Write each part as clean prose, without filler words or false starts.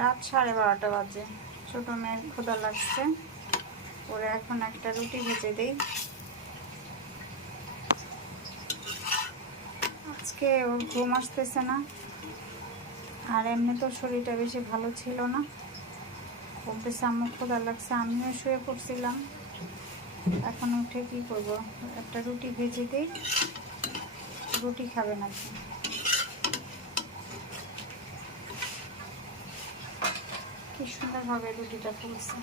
রাত 12:30 বাজে। ছোটো মেয়ের ক্ষুধা লাগছে, ওরে এখন একটা রুটি ভেজে দিই। আজকে ওর ঘুম আসতেছে না, আর এমনি তো শরীরটা বেশি ভালো ছিল না। বলতেছে আম্মু ক্ষুধা লাগছে, আমিও শুয়ে পড়ছিলাম। এখন উঠে কি করব, একটা রুটি ভেজে দিই, রুটি খাবে নাকি। কি সুন্দরভাবে রুটিটা ফুলছে।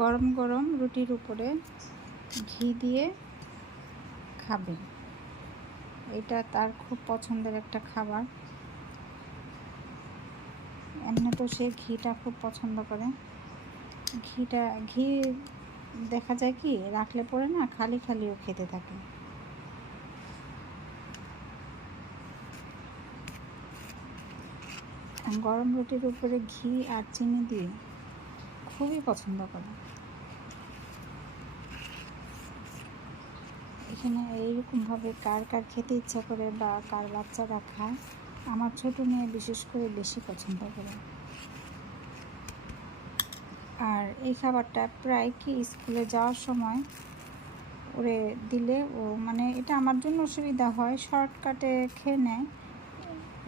গরম গরম রুটির উপরে ঘি দিয়ে খাবে, এটা তার খুব পছন্দের একটা খাবার। এমনি তো সে ঘিটা খুব পছন্দ করে। ঘি দেখা যায় কি রাখলে পরে না খালি খালিও খেতে থাকে। গরম রুটির উপরে ঘি আর চিনি দিয়ে খুবই পছন্দ করে। এখানে এইরকমভাবে কার কার খেতে ইচ্ছা করে বা কার বাচ্চারা খায়, আমার ছোটো মেয়ে বিশেষ করে বেশি পছন্দ করে। আর এই খাবারটা প্রায় কি স্কুলে যাওয়ার সময় ওরে দিলে ও মানে এটা আমার জন্য অসুবিধা হয়, শর্টকাটে খেয়ে নেয়।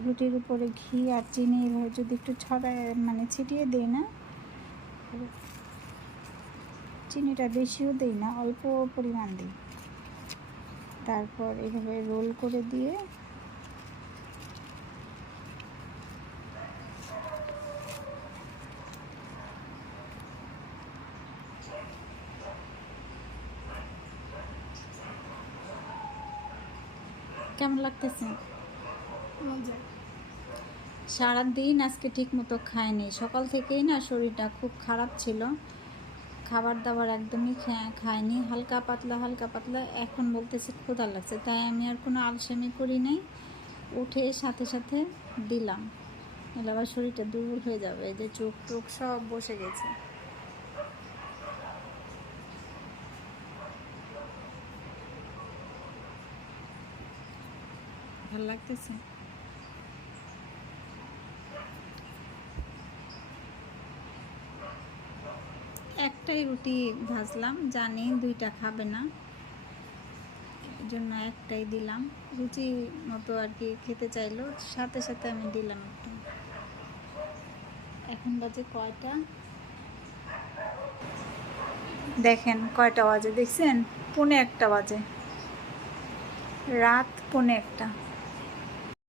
রুটির উপরে ঘি আর চিনি এভাবে যদি একটু ছড়ায় মানে ছিটিয়ে দিই না, চিনিটা বেশিও দিই না, অল্প পরিমাণ দিই। তারপর এভাবে রোল করে দিয়ে কেমন লাগতেছে? সারাদিন আজকে ঠিক মতো খায়নি, সকাল থেকেই না শরীরটা খুব খারাপ ছিল, খাবার দাবার একদমই খায়নি, হালকা পাতলা। এখন বলতেছে ক্ষুধা লাগছে, তাই আমি আর কোনো আলসেমি করি নাই, উঠে সাথে সাথে দিলাম। তাহলে আবার শরীরটা দুর্বল হয়ে যাবে। এই যে চোখ টোক সব বসে গেছে। ভাল লাগতেছে? একটাই রুটি ভাজলাম, জানি দুইটা খাবে না, এই জন্য একটাই দিলাম। রুচি মতো আর কি খেতে চাইলো, সাথে সাথে আমি দিলাম একটা। এখন বাজে কয়টা দেখেন, কয়টা বাজে দেখছেন? 1:45 বাজে, রাত 1:45।